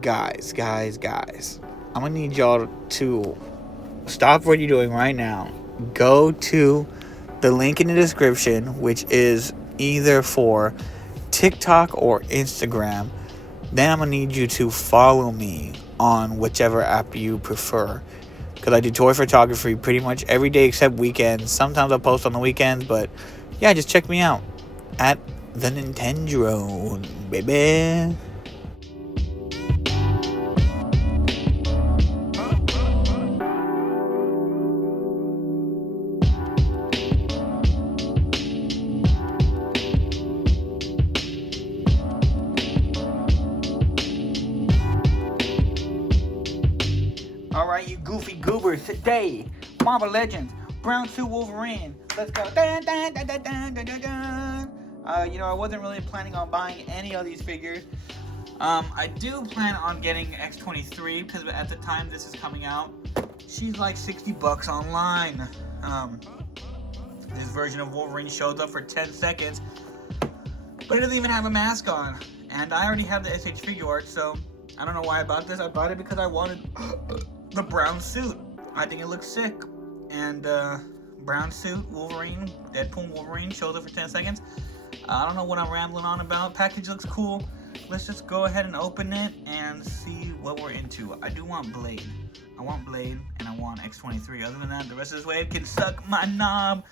guys. I'm gonna need y'all to stop what you're doing right now. Go to the link in the description, which is either for TikTok or Instagram. Then I'm gonna need you to follow me on whichever app you prefer. Because I do toy photography pretty much every day except weekends. Sometimes I'll post on the weekends, but yeah, just check me out at the Nintendo, baby. Alright, you goofy goobers, today, Marvel Legends, Brown Suit Wolverine. Let's go. Dun, dun, dun, dun, dun, dun, dun, dun. I wasn't really planning on buying any of these figures. I do plan on getting X23 because at the time this is coming out, she's like $60 online. This version of Wolverine shows up for 10 seconds, but it doesn't even have a mask on. And I already have the SH figure art, so I don't know why I bought this. I bought it because I wanted the brown suit. I think it looks sick. And brown suit, Wolverine, Deadpool Wolverine shows up for 10 seconds. I don't know what I'm rambling on about. Package looks cool. Let's just go ahead and open it and see what we're into. I do want Blade. I want Blade and I want X23. Other than that, the rest of this wave can suck my knob.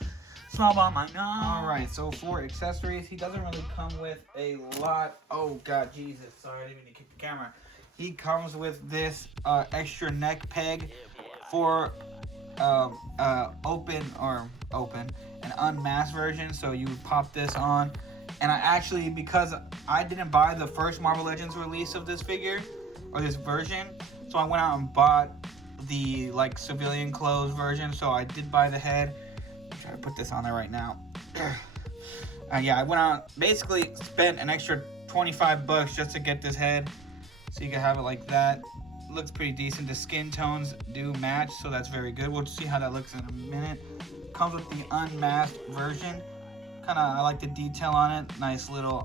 Snob on my knob. Alright, so for accessories, he doesn't really come with a lot. Oh god, Jesus. Sorry, I didn't mean to kick the camera. He comes with this extra neck peg for open an unmasked version. So you pop this on, and I actually, because I didn't buy the first Marvel Legends release of this figure or this version, so I went out and bought the like civilian clothes version. So I did buy the head. I'm trying to put this on there right now. Yeah, I went out, basically spent an extra $25 just to get this head. So you can have it like that. Looks pretty decent. The skin tones do match, so that's very good. We'll see how that looks in a minute. Comes with the unmasked version. I like the detail on it. Nice little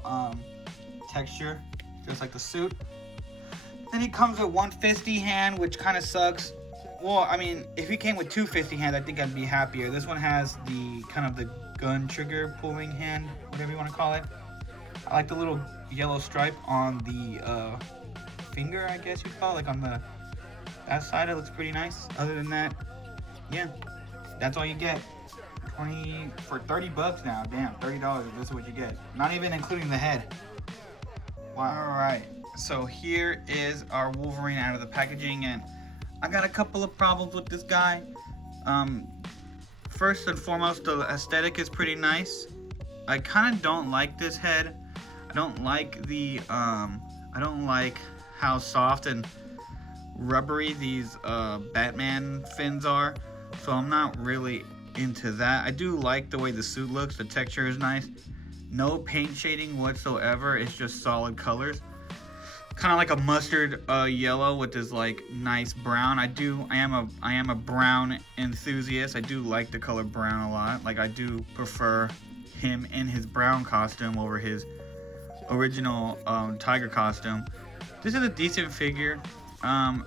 texture, just like the suit. Then he comes with one fisty hand, which kind of sucks. Well, I mean, if he came with two fisty hands, I think I'd be happier. This one has the kind of the gun trigger pulling hand, whatever you want to call it. I like the little yellow stripe on the finger, I guess you'd call it, like on that side. It looks pretty nice. Other than that, yeah, that's all you get. 20 for $30 now. Damn, $30. This is what you get. Not even including the head. Wow. All right. So here is our Wolverine out of the packaging, and I got a couple of problems with this guy. First and foremost, the aesthetic is pretty nice. I kind of don't like this head. I don't like the I don't like how soft and rubbery these Batman fins are, so I'm not really into that. I do like the way the suit looks. The texture is nice. No paint shading whatsoever. It's just solid colors. Kind of like a mustard yellow with this like nice brown. I am a brown enthusiast. I do like the color brown a lot. Like, I do prefer him in his brown costume over his original tiger costume. This is a decent figure. I'm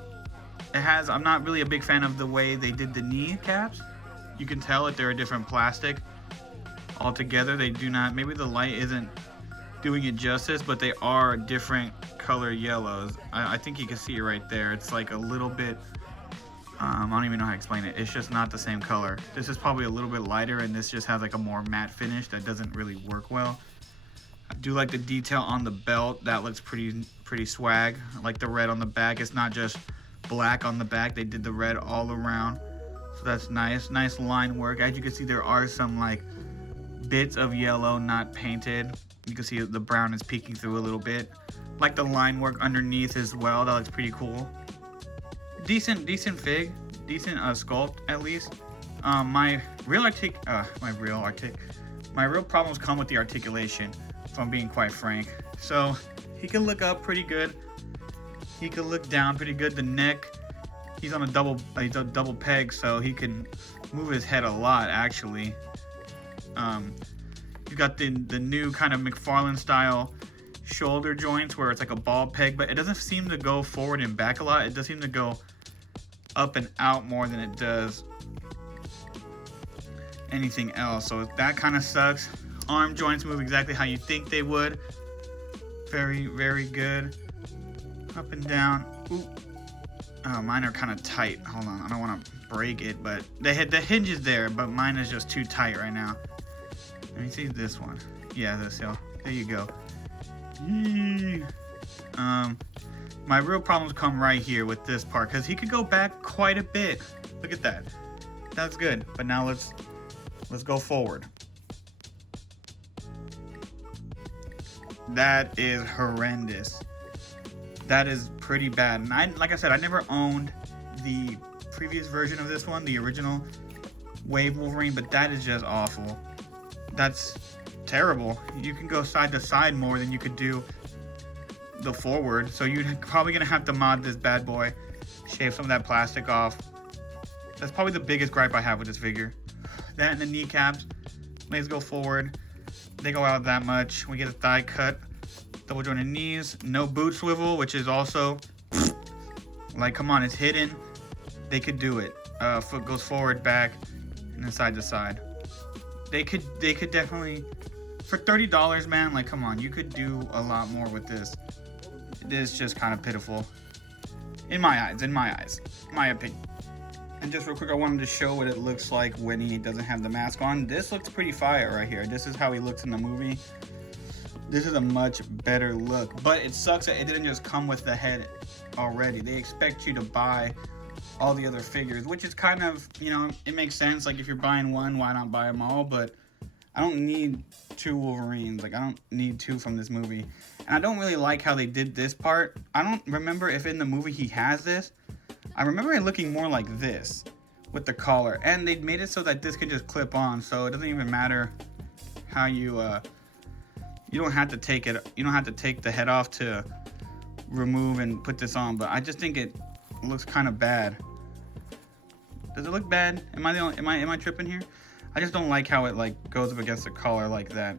not really a big fan of the way they did the kneecaps. You can tell that they're a different plastic altogether. They do not, maybe the light isn't doing it justice, but they are different color yellows. I think you can see it right there. It's like a little bit, I don't even know how to explain it. It's just not the same color. This is probably a little bit lighter, and this just has like a more matte finish that doesn't really work well. I do like the detail on the belt. That looks pretty swag. I like the red on the back. It's not just black on the back. They did the red all around. So that's nice. Nice line work. As you can see, there are some like bits of yellow not painted. You can see the brown is peeking through a little bit. Like the line work underneath as well. That looks pretty cool. Decent fig. Decent sculpt at least. My real problems come with the articulation, if I'm being quite frank. So he can look up pretty good. He can look down pretty good. The neck, he's on a double peg, so he can move his head a lot actually. You've got the new kind of McFarlane style shoulder joints where it's like a ball peg, but it doesn't seem to go forward and back a lot. It does seem to go up and out more than it does anything else. So that kind of sucks. Arm joints move exactly how you think they would. Very, very good. Up and down. Ooh. Oh, mine are kind of tight. Hold on, I don't want to break it, but the hinge is there, but mine is just too tight right now. Let me see this one. Yeah, this, yo. There you go. Yee. My real problems come right here with this part, because he could go back quite a bit. Look at that. That's good. But now let's go forward. That is horrendous. That is pretty bad. And like I said, I never owned the previous version of this one, the original Wave Wolverine, but that is just awful. That's terrible. You can go side to side more than you could do the forward. So you're probably gonna have to mod this bad boy, shave some of that plastic off. That's probably the biggest gripe I have with this figure. That and the kneecaps. Legs go forward. They go out that much. We get a thigh cut. Double jointed knees. No boot swivel, which is also like, come on, it's hidden. They could do it. Foot goes forward, back, and then side to side. They could definitely, for $30, man, like, come on, you could do a lot more with this. This is just kind of pitiful. In my eyes, my opinion. And just real quick, I wanted to show what it looks like when he doesn't have the mask on. This looks pretty fire right here. This is how he looks in the movie. This is a much better look. But it sucks that it didn't just come with the head already. They expect you to buy all the other figures, which is kind of, you know, it makes sense. Like, if you're buying one, why not buy them all? But I don't need 2 Wolverines. Like, I don't need 2 from this movie. And I don't really like how they did this part. I don't remember if in the movie he has this. I remember it looking more like this with the collar, and they made it so that this could just clip on, so it doesn't even matter how you don't have to take it. You don't have to take the head off to remove and put this on. But I just think it looks kind of bad. Does it look bad? Am I tripping here? I just don't like how it like goes up against the collar like that.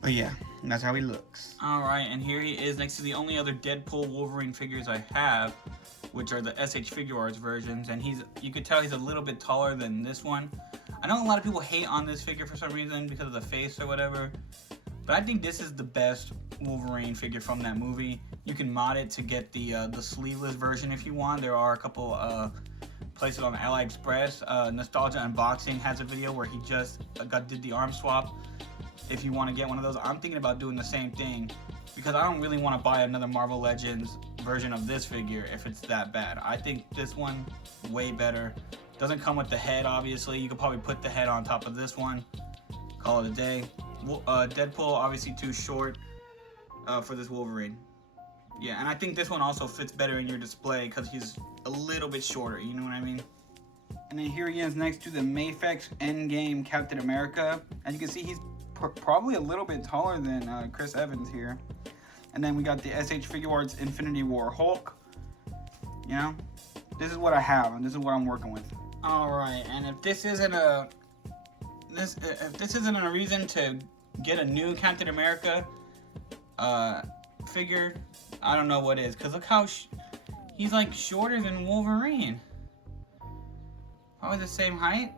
But yeah, that's how he looks. All right, and here he is next to the only other Deadpool Wolverine figures I have, which are the SH Figure Arts versions, and you could tell he's a little bit taller than this one. I know a lot of people hate on this figure for some reason because of the face or whatever, but I think this is the best Wolverine figure from that movie. You can mod it to get the sleeveless version if you want. There are a couple places on AliExpress. Nostalgia Unboxing has a video where he just did the arm swap. If you want to get one of those, I'm thinking about doing the same thing, because I don't really want to buy another Marvel Legends version of this figure if it's that bad. I think this one way better. Doesn't come with the head, obviously. You could probably put the head on top of this one. Call it a day. Deadpool obviously too short for this Wolverine. Yeah, and I think this one also fits better in your display because he's a little bit shorter, you know what I mean? And then here he is next to the Mafex Endgame Captain America. As you can see, he's probably a little bit taller than Chris Evans here. And then we got the SH Figure Arts Infinity War Hulk. You know, this is what I have, and this is what I'm working with. All right, and if this isn't a reason to get a new Captain America figure, I don't know what is. Cause look how he's like shorter than Wolverine. Probably the same height,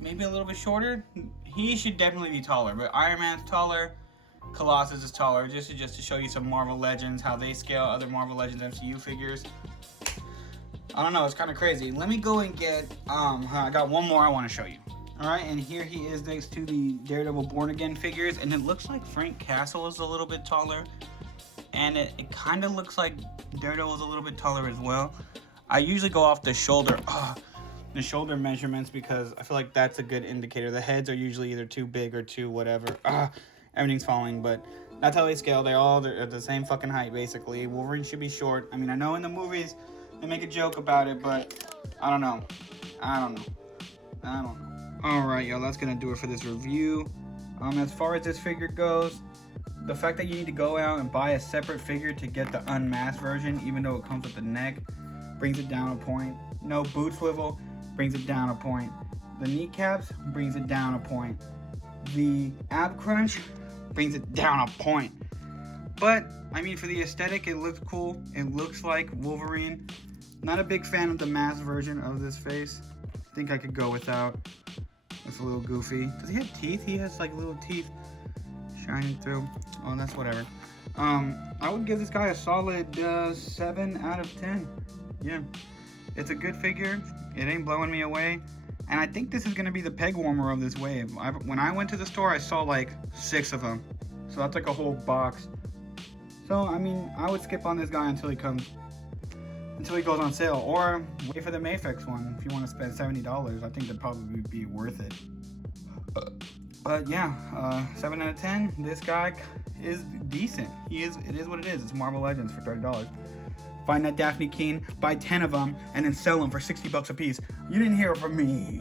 maybe a little bit shorter. He should definitely be taller, but Iron Man's taller. Colossus is taller, just to show you some Marvel Legends, how they scale other Marvel Legends MCU figures. I don't know, it's kind of crazy. Let me go and get, I got one more I want to show you. All right, and here he is next to the Daredevil Born Again figures, and it looks like Frank Castle is a little bit taller, and it kind of looks like Daredevil is a little bit taller as well. I usually go off the shoulder measurements because I feel like that's a good indicator. The heads are usually either too big or too whatever. Everything's falling, but that's how they scale. They're at the same fucking height, basically. Wolverine should be short. I mean, I know in the movies they make a joke about it, but I don't know. Alright, y'all, that's gonna do it for this review. As far as this figure goes, the fact that you need to go out and buy a separate figure to get the unmasked version, even though it comes with the neck, brings it down a point. No boot swivel brings it down a point. The kneecaps brings it down a point. The ab crunch brings it down a point. But, I mean, for the aesthetic, it looks cool. It looks like Wolverine. Not a big fan of the masked version of this face. I think I could go without. It's a little goofy. Does he have teeth? He has like little teeth shining through. Oh, that's whatever. I would give this guy a solid 7 out of 10. Yeah. It's a good figure. It ain't blowing me away. And I think this is going to be the peg warmer of this wave. When I went to the store, I saw like 6 of them. So that's like a whole box. So, I mean, I would skip on this guy until he goes on sale. Or wait for the Mafex one if you want to spend $70. I think that'd probably be worth it. But yeah, 7 out of 10. This guy is decent. It is what it is. It's Marvel Legends for $30. Find that Daphne King, buy 10 of them, and then sell them for $60 a piece. You didn't hear it from me.